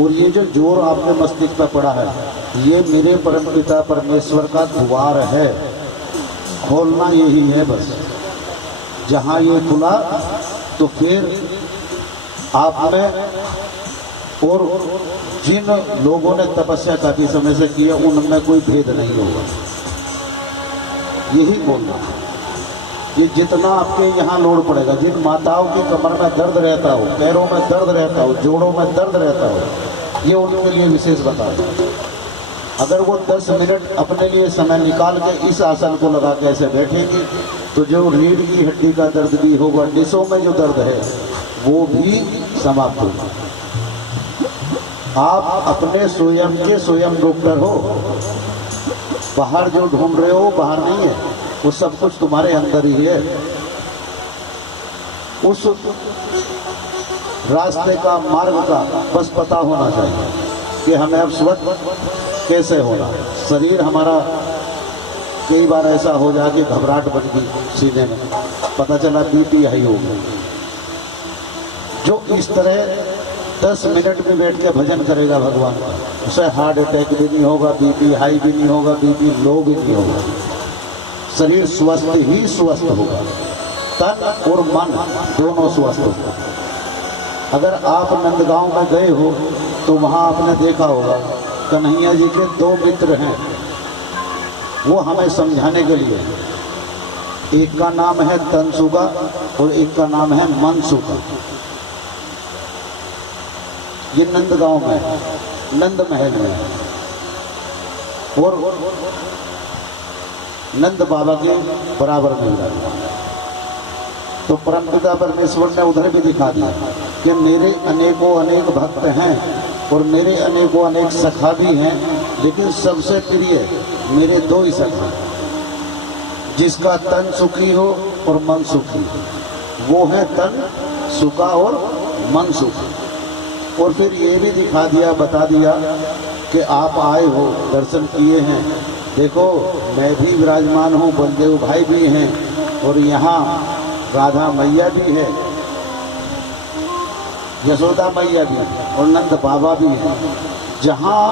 और ये जो जोर आपने मस्तिष्क पर पड़ा है, ये मेरे परमपिता परमेश्वर का द्वार है। खोलना यही है बस। जहाँ ये खुला तो फिर आप में, और जिन लोगों ने तपस्या काफी समय से की है उनमें कोई भेद नहीं होगा। यही बोलना। ये जितना आपके यहाँ लोड पड़ेगा, जिन माताओं की कमर में दर्द रहता हो, पैरों में दर्द रहता हो, जोड़ों में दर्द रहता हो, ये उनके लिए विशेष बता दो। अगर वो 10 मिनट अपने लिए समय निकाल के इस आसन को लगा के ऐसे बैठेंगे तो जो रीढ़ की हड्डी का दर्द भी होगा, डिशों में जो दर्द है वो भी समाप्त होगा। आप अपने स्वयं के स्वयं डॉक्टर हो। बाहर जो ढूंढ रहे हो बाहर नहीं है, वो सब कुछ तुम्हारे अंदर ही है। उस रास्ते का, मार्ग का बस पता होना चाहिए कि हमें अब स्वस्थ कैसे होना। शरीर हमारा कई बार ऐसा हो जाए कि घबराहट बन गई सीने में, पता चला बीपी हाई हो गई। जो इस तरह 10 मिनट में बैठ के भजन करेगा भगवान का, उसे हार्ट अटैक भी नहीं होगा, बीपी हाई भी नहीं होगा, बीपी लो भी नहीं होगा। शरीर स्वस्थ ही स्वस्थ होगा, तन और मन दोनों स्वस्थ होगा। अगर आप नंदगांव में गए हो तो वहाँ आपने देखा होगा कन्हैया जी के 2 मित्र हैं, वो हमें समझाने के लिए, एक का नाम है तनसुगा और एक का नाम है मनसुगा। ये नंदगांव में, नंद महल में, और नंद बाबा के बराबर मिल रहा है। तो परमपिता परमेश्वर ने उधर भी दिखा दिया कि मेरे अनेकों अनेक भक्त हैं और मेरे अनेकों अनेक सखा भी हैं, लेकिन सबसे प्रिय मेरे 2 ही सखा, जिसका तन सुखी हो और मन सुखी, वो है तन सुखा और मन सुखी। और फिर ये भी दिखा दिया, बता दिया कि आप आए हो, दर्शन किए हैं, देखो मैं भी विराजमान हूँ, बलदेव भाई भी हैं, और यहाँ राधा मैया भी है, यशोदा मैया भी है, और नंद बाबा भी है। जहाँ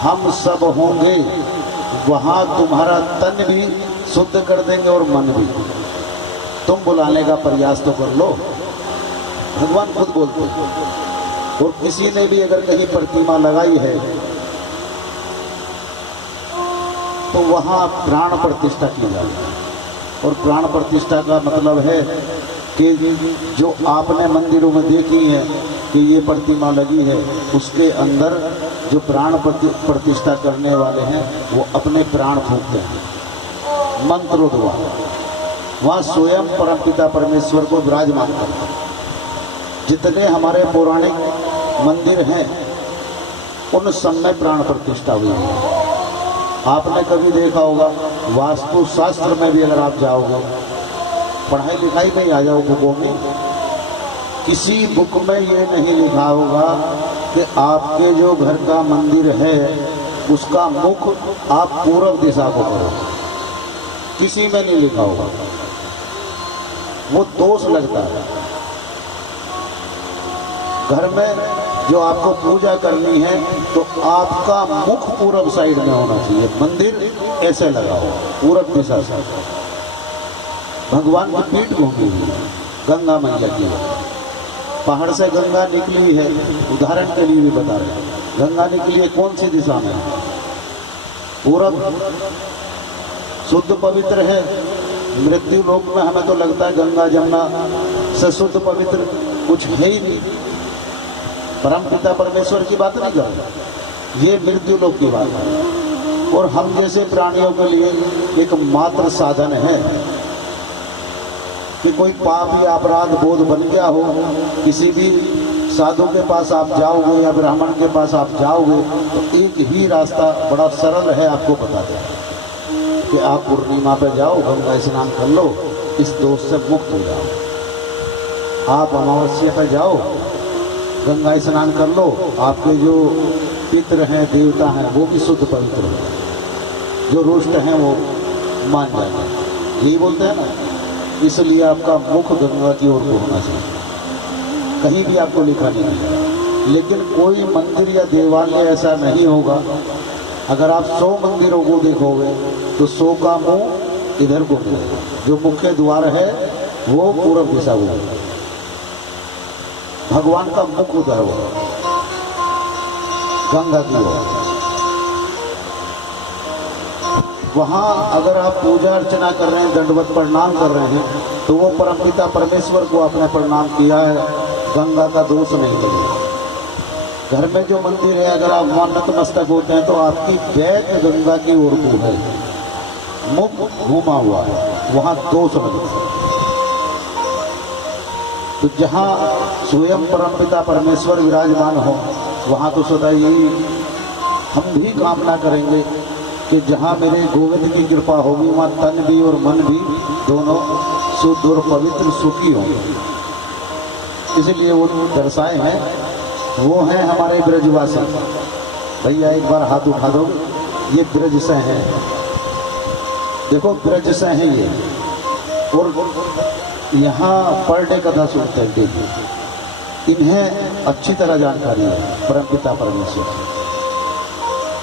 हम सब होंगे वहाँ तुम्हारा तन भी शुद्ध कर देंगे और मन भी। तुम बुलाने का प्रयास तो कर लो, भगवान खुद बोलते हैं। और किसी ने भी अगर कहीं प्रतिमा लगाई है तो वहाँ प्राण प्रतिष्ठा की जाती है। और प्राण प्रतिष्ठा का मतलब है कि जो आपने मंदिरों में देखी है कि ये प्रतिमा लगी है, उसके अंदर जो प्राण प्रतिष्ठा करने वाले हैं वो अपने प्राण फूंकते हैं मंत्रों द्वारा। वहाँ स्वयं परमपिता परमेश्वर को विराजमान करते हैं। जितने हमारे पौराणिक मंदिर हैं उन सब में प्राण प्रतिष्ठा हुई है। आपने कभी देखा होगा वास्तु शास्त्र में भी अगर आप जाओगे, पढ़ाई लिखाई में ही आ जाओ बुकों में, किसी बुक में ये नहीं लिखा होगा कि आपके जो घर का मंदिर है उसका मुख आप पूर्व दिशा को करो, किसी में नहीं लिखा होगा। वो दोष लगता है। घर में जो आपको पूजा करनी है तो आपका मुख पूरब साइड में होना चाहिए, मंदिर ऐसे लगा हो पूरब दिशा से। भगवान की पीठ घूमी हुई है, गंगा मैया की पहाड़ से गंगा निकली है। उदाहरण के लिए भी बता रहे हैं, गंगा निकली है कौन सी दिशा में? पूरब। शुद्ध पवित्र है। मृत्यु लोक में हमें तो लगता है गंगा जमुना से शुद्ध पवित्र कुछ है ही नहीं। परमपिता परमेश्वर की बात नहीं कर रहे, ये मृत्यु लोक की बात है। और हम जैसे प्राणियों के लिए एक मात्र साधन है कि कोई पाप या अपराध बोध बन गया हो, किसी भी साधु के पास आप जाओगे या ब्राह्मण के पास आप जाओगे तो एक ही रास्ता बड़ा सरल है, आपको बता दें कि आप पूर्णिमा पे जाओ, गंगा स्नान कर लो, इस दोष से मुक्त हो जाओ। आप अमावस्या पे जाओ, गंगा स्नान कर लो, आपके जो पितृ हैं, देवता हैं, वो भी शुद्ध पवित्र हो, जो रुष्ट हैं वो मान जाए। यही बोलते हैं ना, इसलिए आपका मुख गंगा की ओर को होना चाहिए। कहीं भी आपको लिखा नहीं है लेकिन कोई मंदिर या देवालय ऐसा नहीं होगा, अगर आप 100 मंदिरों को देखोगे तो 100 का मुंह इधर को मिलेगा। जो मुख्य द्वार है वो पूर्व दिशा को, भगवान का मुख उधर हो, गंगा की ओर। वहाँ अगर आप पूजा अर्चना कर रहे हैं, दंडवत प्रणाम कर रहे हैं, तो वो परमपिता परमेश्वर को आपने प्रणाम किया है, गंगा का दोष नहीं लगेगा। घर में जो मंदिर है, अगर आप वहाँ नतमस्तक होते हैं तो आपकी बैक गंगा की ओर को है, मुख घूमा हुआ है, वहाँ दोष लगेगा। तो जहाँ स्वयं परमपिता परमेश्वर विराजमान हो, वहाँ तो सदा यही हम भी कामना करेंगे कि जहाँ मेरे गोविंद की कृपा होगी, वहाँ तन भी और मन भी दोनों शुद्ध और पवित्र सुखी होंगे। इसलिए वो दर्शाए हैं, वो हैं हमारे ब्रजवासी। भैया एक बार हाथ उठा दोगे, ये ब्रज से हैं, देखो ब्रज से हैं ये। और यहाँ पर डे कथा सुनते हैं डेली, इन्हें अच्छी तरह जानकारी है परमपिता परमेश्वर।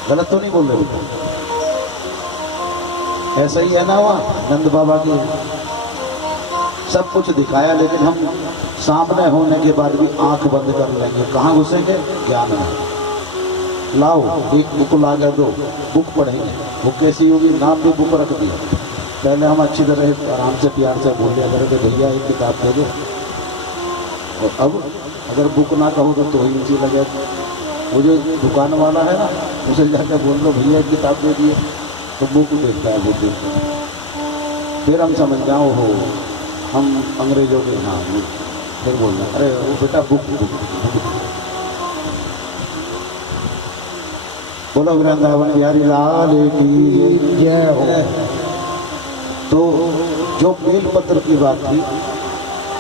गलत तो नहीं बोल रहे बेटा? ऐसा ही है ना, वहाँ नंद बाबा की सब कुछ दिखाया, लेकिन हम सामने होने के बाद भी आंख बंद कर लेंगे। कहाँ घुसेंगे? ज्ञान में। लाओ एक बुक ला गया, दो बुक पढ़ेंगे। बुक कैसी होगी? नाम भी बुक रख दिया। पहले हम अच्छी तरह आराम से प्यार से बोल लिया करके, भैया एक किताब दे दो। और अब अगर बुक ना कहो तो ही नीचे लगे। वो जो दुकान वाला है ना, उसे जाकर बोल दो भैया एक किताब दे दिए, तो बुक देखता है, बुक देखता है। फिर हम समझ जाओ हो हम अंग्रेजों के यहाँ। फिर बोलना अरे वो बेटा बुक बुक। बोलो वृंदावन बिहारी लाल की जय हो। तो जो बेलपत्र की बात थी,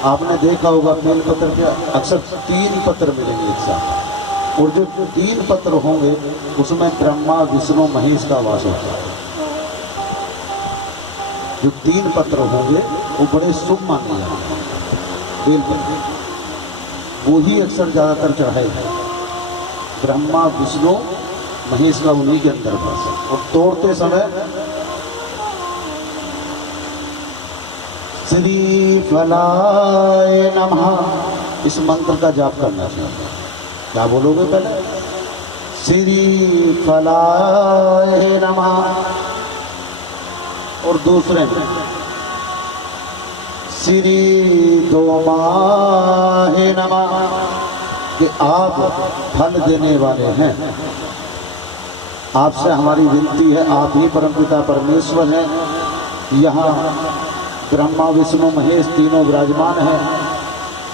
आपने देखा होगा बेलपत्र के अक्सर 3 पत्र मिलेंगे एक साथ, और जो 3 पत्र होंगे उसमें ब्रह्मा विष्णु महेश का वास होता है। जो 3 पत्र होंगे वो बड़े शुभ माने जाते हैं। बेलपत्र वो ही अक्सर ज़्यादातर चढ़ाए हैं, ब्रह्मा विष्णु महेश का उन्हीं के अंदर वास है। और तोड़ते समय श्री फलाय नमः इस मंत्र का जाप करना चाहिए। क्या बोलोगे पहले? श्री फलाय नमः। और दूसरे में श्री दोमाहे नमः, कि आप फल देने वाले हैं। आपसे हमारी विनती है, आप ही परमपिता परमेश्वर हैं। यहाँ ब्रह्मा विष्णु महेश तीनों विराजमान हैं,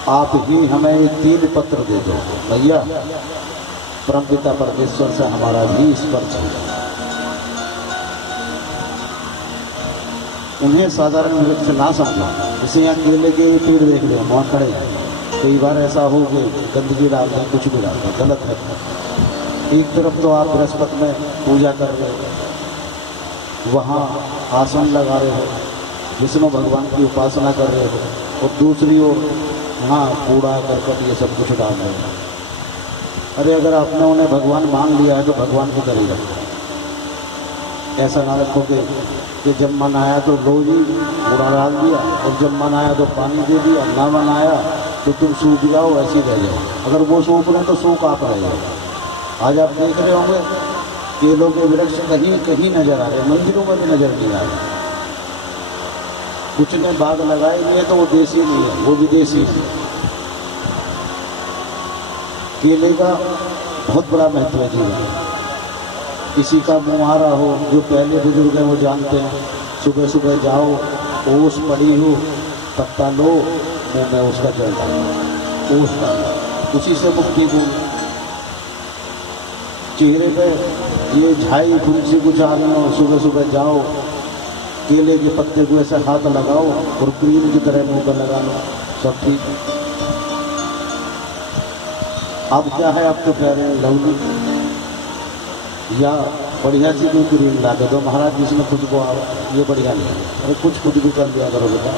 आप ही हमें ये 3 पत्र दे दो। भैया परमपिता परमेश्वर से हमारा भी स्पर्श है। उन्हें साधारण वृक्ष ना समझो। जैसे यहाँ केले के पेड़ देख लो, वहाँ खड़े हैं, कई बार ऐसा हो कि गंदगी डाल दें, कुछ भी डाल दें, गलत है। एक तरफ तो आप बृहस्पति में पूजा कर रहे हो, वहाँ आसन लगा रहे हो, विष्णु भगवान की उपासना कर रहे हो, और दूसरी ओर वहाँ कूड़ा करकट ये सब कुछ डाल रहे हो। अरे अगर आपने उन्हें भगवान मान लिया है तो भगवान को करेगा। ऐसा ना रखोगे कि जब मन आया तो लो जी कूड़ा डाल दिया, और जब मन आया तो पानी दे दिया, ना मन आया तो तुम सूख जाओ, ऐसे रह जाओ। अगर वो सूख रहे तो सूख आप रह जाओ। आज आप देख रहे होंगे केलों के वृक्ष कहीं कहीं नजर आ रहे, मंदिरों में भी नजर नहीं आ रहे। कुछ ने बाग लगाए हुए तो वो देसी नहीं है, वो विदेशी है। केले का बहुत बड़ा महत्व है जीवन में। किसी का मुहारा हो, जो पहले बुजुर्ग हैं वो जानते हैं, सुबह सुबह जाओ, ओस पड़ी हो, पत्ता लो, मुँह में उसका चलता है, ओस का उसी से मुक्ति को। चेहरे पे ये झाई फुंसी कुछ आ रही हो, सुबह सुबह जाओ, केले के पत्ते को ऐसे हाथ लगाओ और क्रीम की तरह मुँह पर लगा लो, सब ठीक। अब क्या है, आपके पैर में लवली या बढ़िया सी कोई क्रीम ला दे दो महाराज, जिसमें खुशबू आ, ये बढ़िया नहीं है। अरे कुछ खुद भी कर लिया करो बेटा।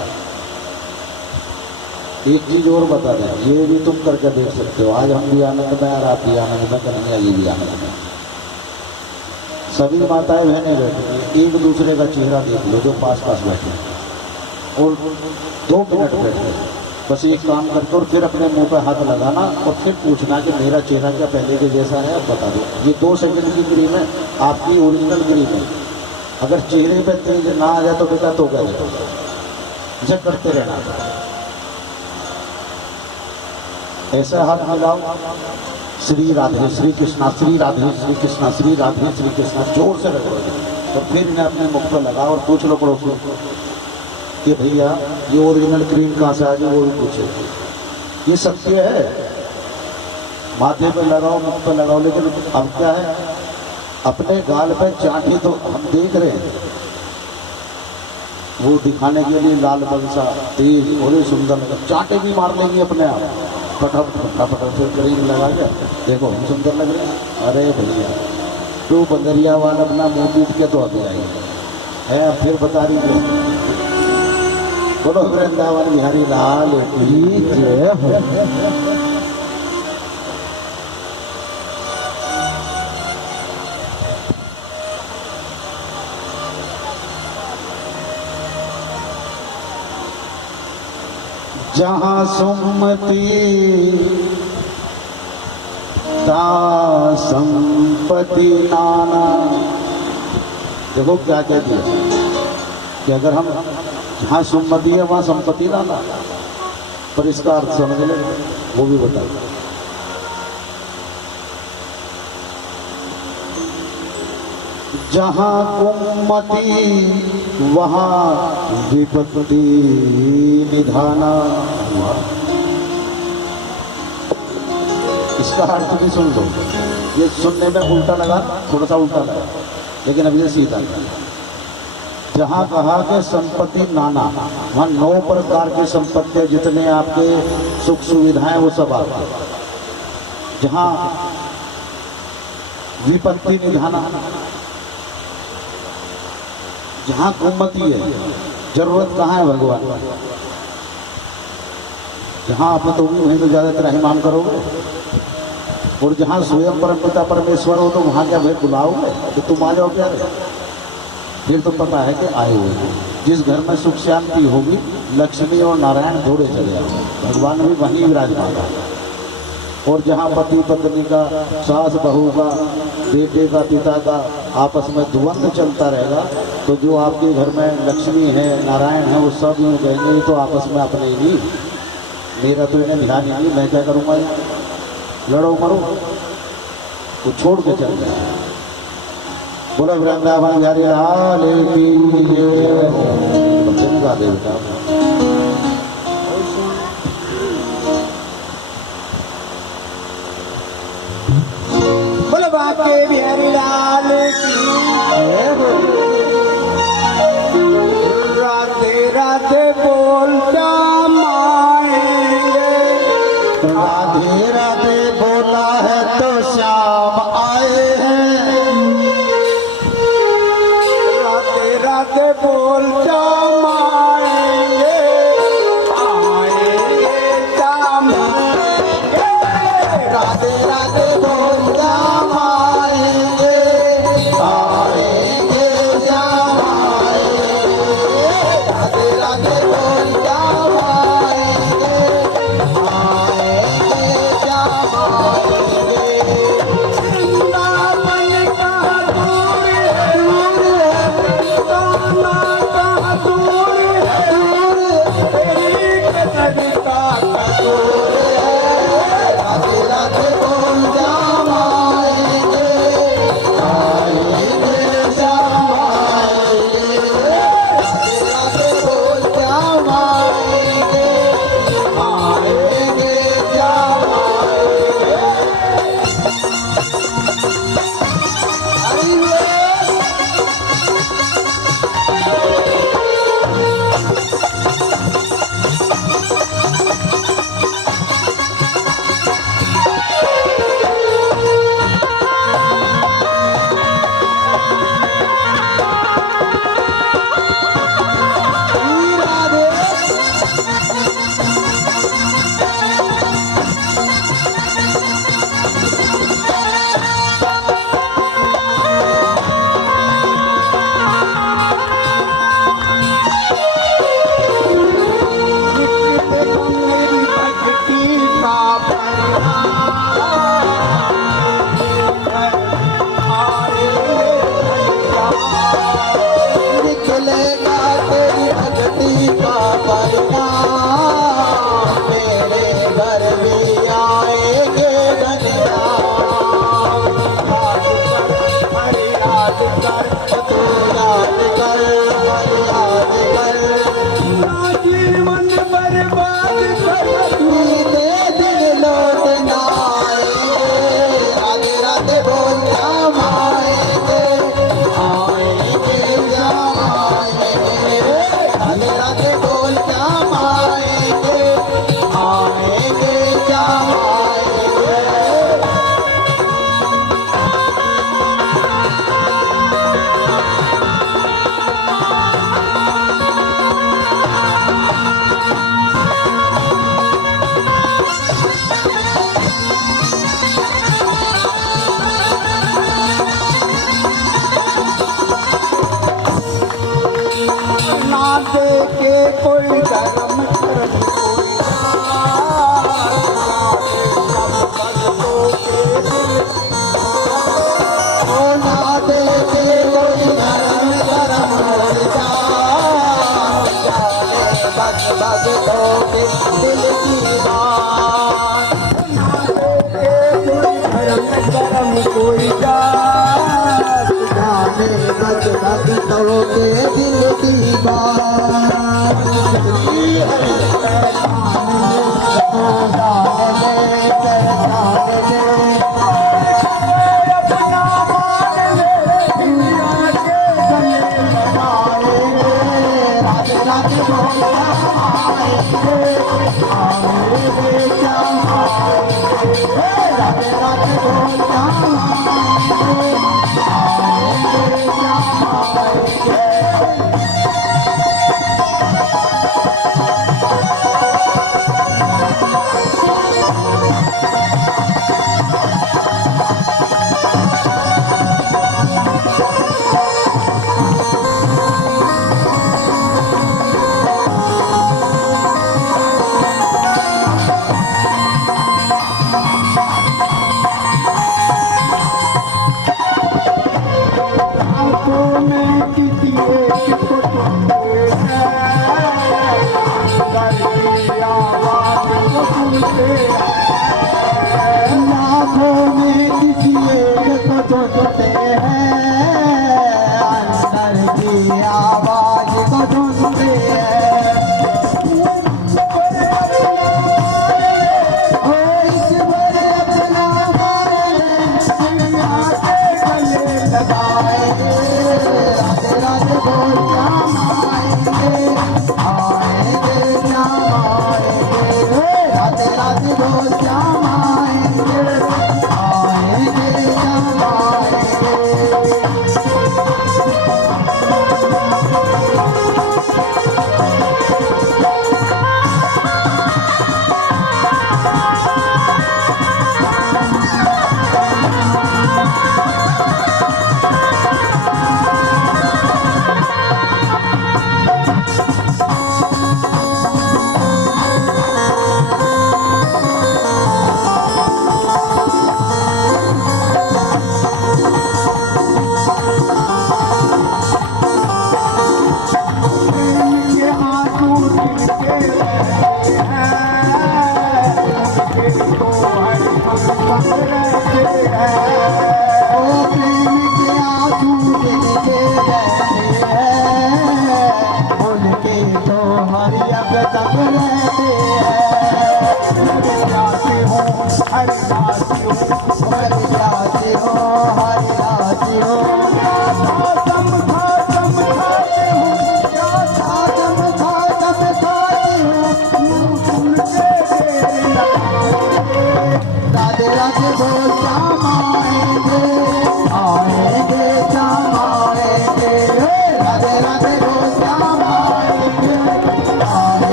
एक चीज और बता दें, ये भी तुम करके देख सकते हो। आज हम भी आनंद में और आप भी आनंद में, कन्हैया जी भी आनंद में। सभी माताएं बहनें बैठी हैं, एक दूसरे का चेहरा देख लो जो पास पास बैठे हैं, और 2 मिनट बैठे, बस एक काम करके और फिर अपने मुंह पे हाथ लगाना और फिर पूछना कि मेरा चेहरा क्या पहले के जैसा है, अब बता दो। ये 2 सेकंड की क्रीम है, आपकी ओरिजिनल क्रीम है। अगर चेहरे पे तेज ना आ जाए तो बेटा तो क्या देखो, इसे करते रहना। ऐसा हाथ मिलाओ, श्री राधे श्री कृष्णा, श्री राधे श्री कृष्णा, श्री राधे श्री कृष्णा, जोर से रगड़ो और फिर इन्हें अपने मुख पर लगाओ और पूछ लो पड़ोसियों को कि भैया ये ओरिजिनल क्रीम कहाँ से आ गई, वो भी पूछे। ये सत्य है, माथे पे लगाओ, मुख पे लगाओ, लेकिन अब क्या है, अपने गाल पे चांटी तो हम देख रहे हैं, वो दिखाने के लिए लाल बंसा तेज और सुंदर लगा, चांटे भी मार लेंगे अपने आप, फटाफट से क्रीम लगा के देखो हम सुंदर लग रहे हैं। अरे भैया तू बंदरिया वाला अपना मुंह पीट के तो अभी आई है, फिर बता रही है। बोलो वृंदावन बिहारी लाल की जय हो। जहाँ सुमति ता संपत्ति नाना। देखो क्या कह दिया कि अगर हम जहाँ सुमति है वहाँ संपत्ति नाना, पर इसका अर्थ समझ ले, वो भी बता। जहाँ कुमति वहाँ विपत्ति निधाना। इसका अर्थ भी सुन लो, ये सुनने में उल्टा लगा, थोड़ा सा उल्टा लगा, लेकिन अब ये सीधा। जहाँ कहा कि संपत्ति नाना, वहाँ 9 प्रकार की संपत्ति, जितने आपके सुख सुविधाएं वो सब आपके। जहाँ विपत्ति निधाना, जहाँ कुमति है, जरूरत कहाँ है भगवान, जहाँ आप तो वहीं तो ज्यादातर हिमाम करोगे, और जहाँ स्वयं परमपिता परमेश्वर हो तो वहाँ क्या भाई बुलाओगे तो तुम आ जाओ क्या रे? फिर तो पता है कि आए हुए हैं। जिस घर में सुख शांति होगी, लक्ष्मी और नारायण दौड़े चले जाओगे, भगवान भी वहीं विराजमान है। और जहाँ पति पत्नी का, सास बहू का, बेटे का, पिता का आपस में द्वंद्व चलता रहेगा, तो जो आपके घर में लक्ष्मी है, नारायण है, वो सब यूँ कहेंगे तो आपस में अपने ही नहीं, मेरा तो इन्हें ध्यान ही नहीं, मैं क्या करूँगा, लड़ो मरो, वो छोड़ के चल जाए। बोलो वृंदावन बिहारी लाल की जय। गा दे बेटा। बाके बिहारी लाल की राधे राधे बोलता माएंगे, राधे राधे बोला है तो श्याम आए हैं, राधे राधे बोलता माएंगे, आएंगे श्याम आएंगे, राधे राधे बोलता राधे राधे बोल जा। राधे बोल श्याम आएंगे आएंगे श्याम आएंगे राधे राधे बोल श्याम आएंगे आएंगे श्याम आएंगे ना देखे कोई धर्म कर्म कोई ना देखे कोई धर्म कर्म भक्त भक्तों के दिल की बात ना देखे कोई धर्म कर्म कोई जात जाने भक्त भक्तों के दिल की बात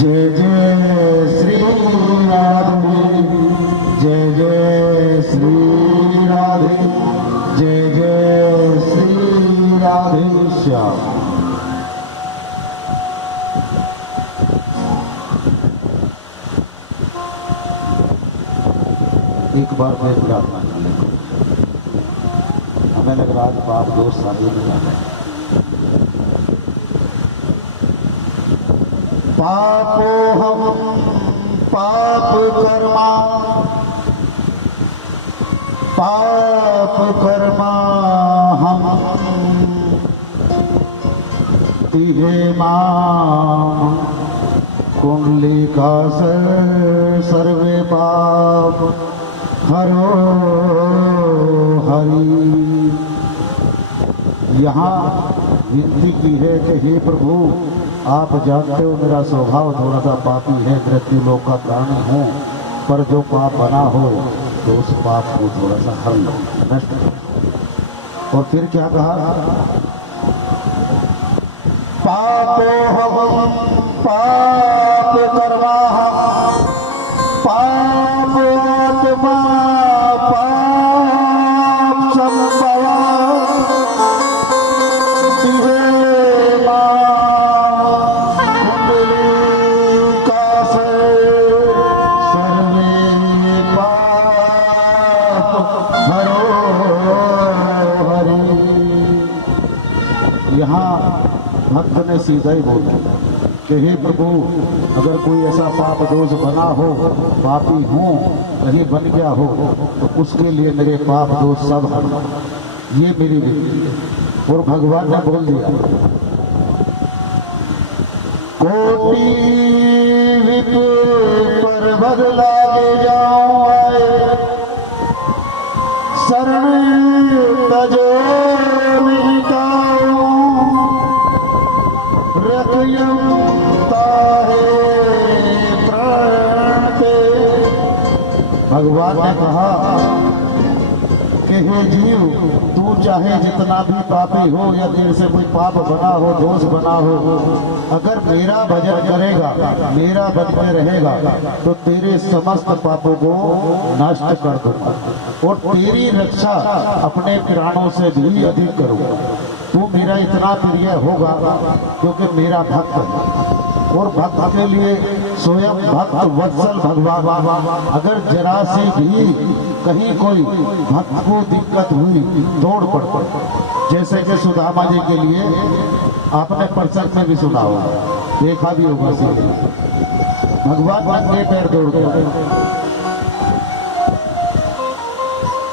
जय जय श्री राधे, जय जय श्री राधे, जय जय श्री राधे श्याम। एक बार फिर प्रार्थना करने को हमें लग रहा है पाप दोष सारे नहीं आ गए। पापो हम पाप कर्मा हम तिहे मां कुंडलिका सर्वे पाप हरो हरि। यहाँ विनती की है कि हे प्रभु, आप जानते हो मेरा स्वभाव थोड़ा सा पापी है, मृत्यु लोक का प्राणी हूँ, पर जो पाप बना हो तो उस पाप को थोड़ा सा हर लो, नष्ट करो। और फिर क्या कहा? पापो हम पाप कर्मा पाप आत्मा पाप संभवा भक्त ने सीधा ही बोला कि हे प्रभु, अगर कोई ऐसा पाप दोष बना हो, पापी हूँ, कहीं बन गया हो, तो उसके लिए मेरे पाप दोष सब हट, ये मेरी विनती है। और भगवान ने बोल दिया, कोटि विपर बदला ले जाऊं आए, शरण तजो मिटाऊं, भगवान ने कहा कि हे जीव, तू चाहे जितना भी पापी हो या देर से कोई पाप बना हो, दोष बना हो, अगर मेरा भजन करेगा, मेरा बन के रहेगा, तो तेरे समस्त पापों को नष्ट कर दूंगा और तेरी रक्षा अपने प्राणों से भी अधिक करूंगा। तू मेरा इतना प्रिय होगा क्योंकि मेरा भक्त है। और भक्त के लिए स्वयं भक्त वत्सल भगवान, अगर जरा सी भी कहीं कोई भक्त को दिक्कत हुई, दौड़ पड़ता, जैसे कि सुदामा जी के लिए आपने प्रसंग में भी सुना होगा, देखा भी होगा, सीधे भगवान नंगे पैर दौड़ गए।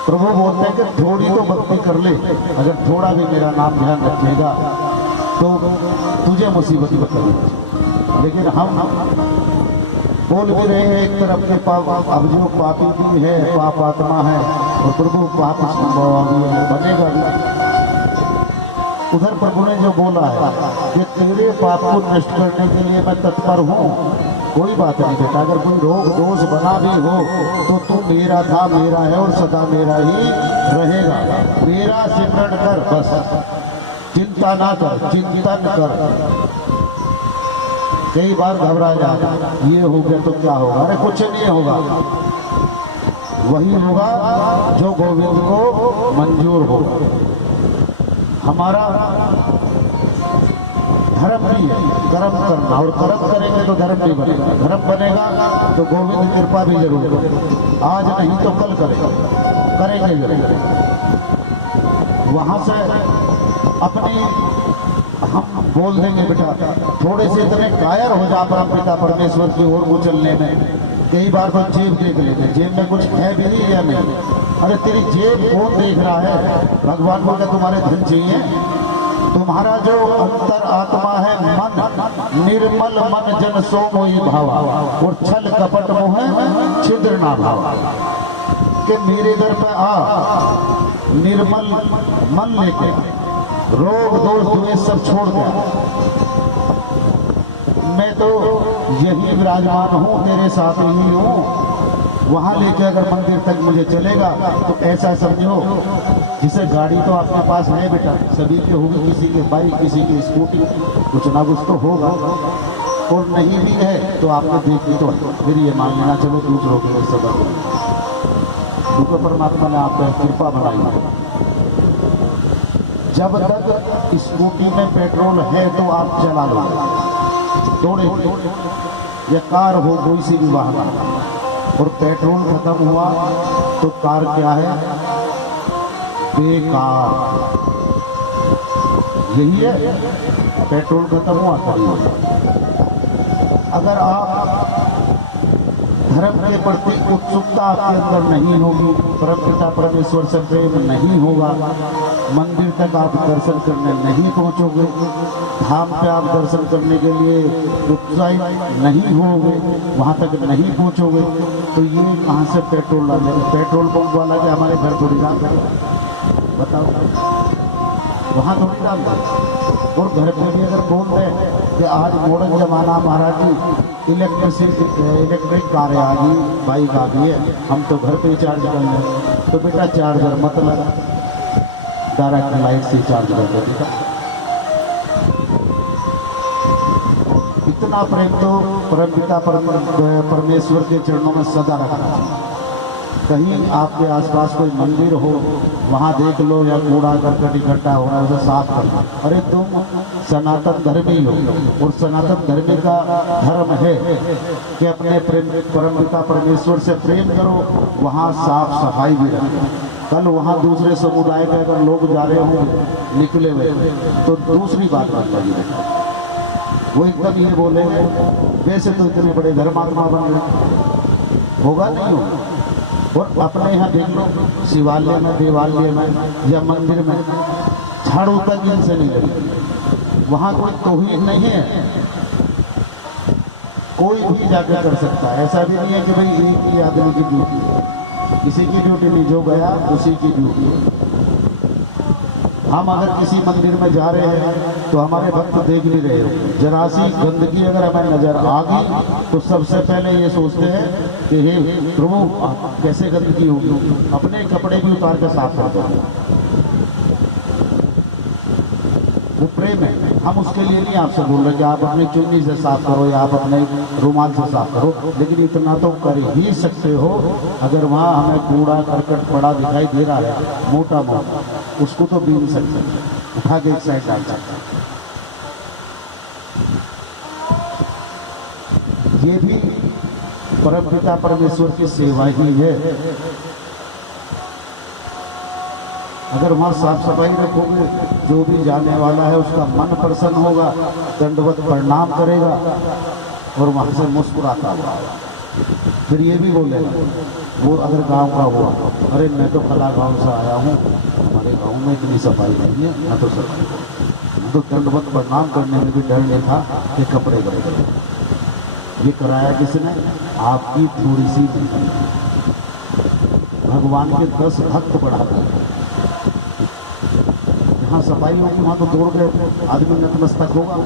प्रभु बोलते हैं कि थोड़ी तो भक्ति कर ले, अगर थोड़ा भी मेरा नाम ध्यान रखेगा तो तुझे मुसीबत में करेगा। लेकिन हम बोल भी रहे हैं एक तरफ के पाप, अब जो पापी भी है, पाप आत्मा है, और प्रभु पाप बनेगा भी। उधर प्रभु ने जो बोला है कि तेरे पाप को नष्ट करने के लिए मैं तत्पर हूँ, कोई बात नहीं बेटा, अगर कोई रोग दोष बना भी हो तो तू मेरा था, मेरा है और सदा मेरा ही रहेगा। मेरा सिमरण कर, बस चिंता ना कर, चिंतन कर। कई बार घबरा जाता, ये हो गया तो क्या होगा? अरे कुछ नहीं होगा, वही होगा जो गोविंद को मंजूर होगा। हमारा धर्म भी है कर्म करना, और कर्म करेंगे तो धर्म भी बनेगा, धर्म बनेगा तो गोविंद कृपा भी जरूर करेगा। आज नहीं तो कल करेगा, करेंगे जरूर। वहां से अपनी हम बोल देंगे बेटा, थोड़े से इतने कायर हो जा परमपिता परमेश्वर की ओर को चलने में। कई बार तो जेब देख लेते, जेब में कुछ है भी नहीं या नहीं? अरे तेरी जेब कौन देख रहा है? भगवान बोलते तुम्हारे धन चाहिए, तुम्हारा जो अंतर आत्मा है मन, निर्मल मन जन सो मोहि भावा, और छल कपट मोह छिद्र ना भावा। कि मेरे घर पे आ, निर्मल मन लेके, रोग दोष द्वेष सब छोड़ दे, मैं तो यही विराजमान हूँ, तेरे साथ ही हूँ। वहाँ लेके अगर मंदिर तक मुझे चलेगा तो ऐसा समझो जिसे गाड़ी तो आपके पास है बेटा, सभी के होगी, किसी के बाइक, किसी की स्कूटी, कुछ ना कुछ तो होगा, और नहीं भी है तो आपने देखी तो फिर ये मान लेना चलो दूसरों के सबक, क्योंकि परमात्मा ने आपका कृपा बनाई है। जब तक स्कूटी में पेट्रोल है तो आप चला लो, दौड़े या कार हो कोई सी भी वाहन, और पेट्रोल खत्म हुआ तो कार क्या है? बेकार। यही है, पेट्रोल खत्म हुआ करिए। अगर आप धर्म के प्रति उत्सुकता आपके अंदर नहीं होगी, परमपिता परमेश्वर से प्रेम नहीं होगा, मंदिर तक आप दर्शन करने नहीं पहुंचोगे, धाम पे आप दर्शन करने के लिए उत्साहित नहीं होगे, वहां तक नहीं पहुंचोगे, तो ये कहाँ से पेट्रोल डालेगा? पेट्रोल पंप वाला के हमारे घर थोड़ी डाल देगा, बताओ, वहाँ थोड़ी डाल देगा। और घर पे भी अगर बोल दें कि आज मॉडर्न जमाना महाराज जी, इलेक्ट्रिक कार आ गई, बाइक आ गई है, हम तो घर पे ही चार्ज कर लें, तो बेटा चार्जर मत लगा, डायरेक्ट लाइट से चार्ज कर दो बेटा। इतना प्रेम तो परमपिता परमेश्वर के चरणों में सदा रखना चाहिए। कहीं आपके आसपास कोई मंदिर हो, वहाँ देख लो या कूड़ा करकट इकट्ठा हो रहा है, उसे साफ कर दो। अरे तुम सनातन धर्मी हो, और सनातन धर्मी का धर्म है कि अपने प्रेम परमपिता परमेश्वर से प्रेम करो, वहाँ साफ सफाई भी रखो। कल वहाँ दूसरे समुदाय के अगर लोग जा रहे होंगे निकले हुए, तो दूसरी बात बन लगी, वो एकदम ये बोलेंगे वैसे तो इतने बड़े धर्मात्मा बन गए, होगा नहीं होगा। और अपने यहाँ देख लो, शिवालय में, देवालय में या मंदिर में झाड़ू तक इनसे नहीं लगी, वहाँ कोई तौहीन नहीं है, कोई भी जाकर कर सकता है। ऐसा भी नहीं है कि भाई एक ही आदमी की ड्यूटी है, किसी की ड्यूटी नहीं, जो गया उसी की ड्यूटी है। हम अगर किसी मंदिर में जा रहे हैं तो हमारे भक्त देख भी रहे हो, जरा सी गंदगी अगर हमें नजर आ गई तो सबसे पहले ये सोचते हैं कि हे प्रभु कैसे गंदगी होगी, अपने कपड़े भी उतार कर साफ कर दो। वो प्रेम है, हम उसके लिए नहीं आपसे बोल रहे कि आप अपनी चुन्नी से साफ करो या आप अपने रुमाल से साफ करो, लेकिन इतना तो कर ही सकते हो। अगर वहाँ हमें कूड़ा करकट पड़ा दिखाई दे रहा है मोटा मोटा, उसको तो बीन सकते हैं, उठा के एक साइड डाल सकते हैं। ये भी परमपिता परमेश्वर की सेवा ही है। अगर वहाँ साफ सफाई रखोगे, जो भी जाने वाला है उसका मन प्रसन्न होगा, दंडवत प्रणाम करेगा और वहाँ से मुस्कुराता हुआ। फिर ये भी बोलेगा, वो अगर गांव का हुआ, अरे मैं तो फला गांव से आया हूँ, हमारे गांव में इतनी सफाई नहीं है, मैं तो सफाई, तो दंडवत प्रणाम करने में भी डर नहीं था कि कपड़े बड़े। ये कराया किसने? आपकी थोड़ी सी भगवान के 10 भक्त बढ़ाते हैं। जहाँ सफाई होगी वहाँ तो दौड़ के आदमी नतमस्तक होगा।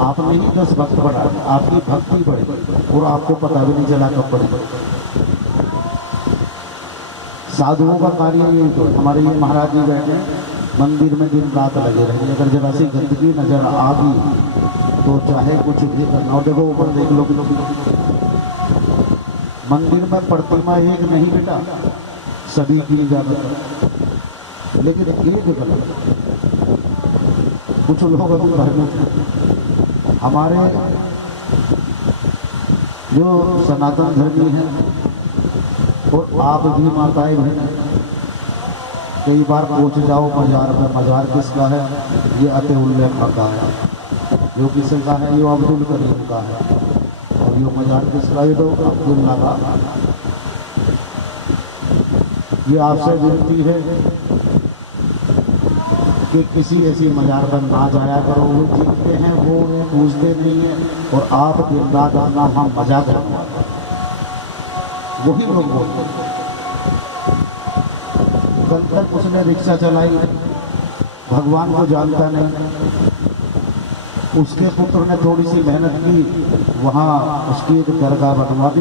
आपने ही 10 भक्त बढ़ा, आपकी भक्ति बढ़ी और आपको पता भी नहीं चला कब बढ़ी। साधुओं का कार्य यही तो, हमारे ये महाराज जी बैठे मंदिर में दिन रात लगे रहेंगे, अगर जरा सी गंदगी नजर आ गई तो चाहे कुछ भी करना हो। देखो ऊपर देख लो, मंदिर में प्रतिमा एक नहीं बेटा, सभी की इजाजत है, लेकिन एक गलत, कुछ लोग अभी भरने हमारे जो सनातन धर्मी हैं और आप भी माताएं बहन, कई बार पहुंच जाओ मजार में, मजार किसका है? ये अतिउल्लाह खां का है, जो किसका है? ये अब्दुल करीम का है, और ये मजार किसका? ये तो अब्दुल्ला का। ये आपसे विनती है कि किसी ऐसी मजार पर ना जाया करो, वो जीतते हैं वो उन्हें पूछते नहीं है, और आप दिन रात आना हम मजाक करने वाले, वही लोग बोलते हैं। कल तक उसने रिक्शा चलाई, भगवान को जानता नहीं, उसके पुत्र ने थोड़ी सी मेहनत की, वहाँ उसकी एक दरगाह बनवा दी,